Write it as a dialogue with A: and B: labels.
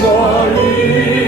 A: Твої.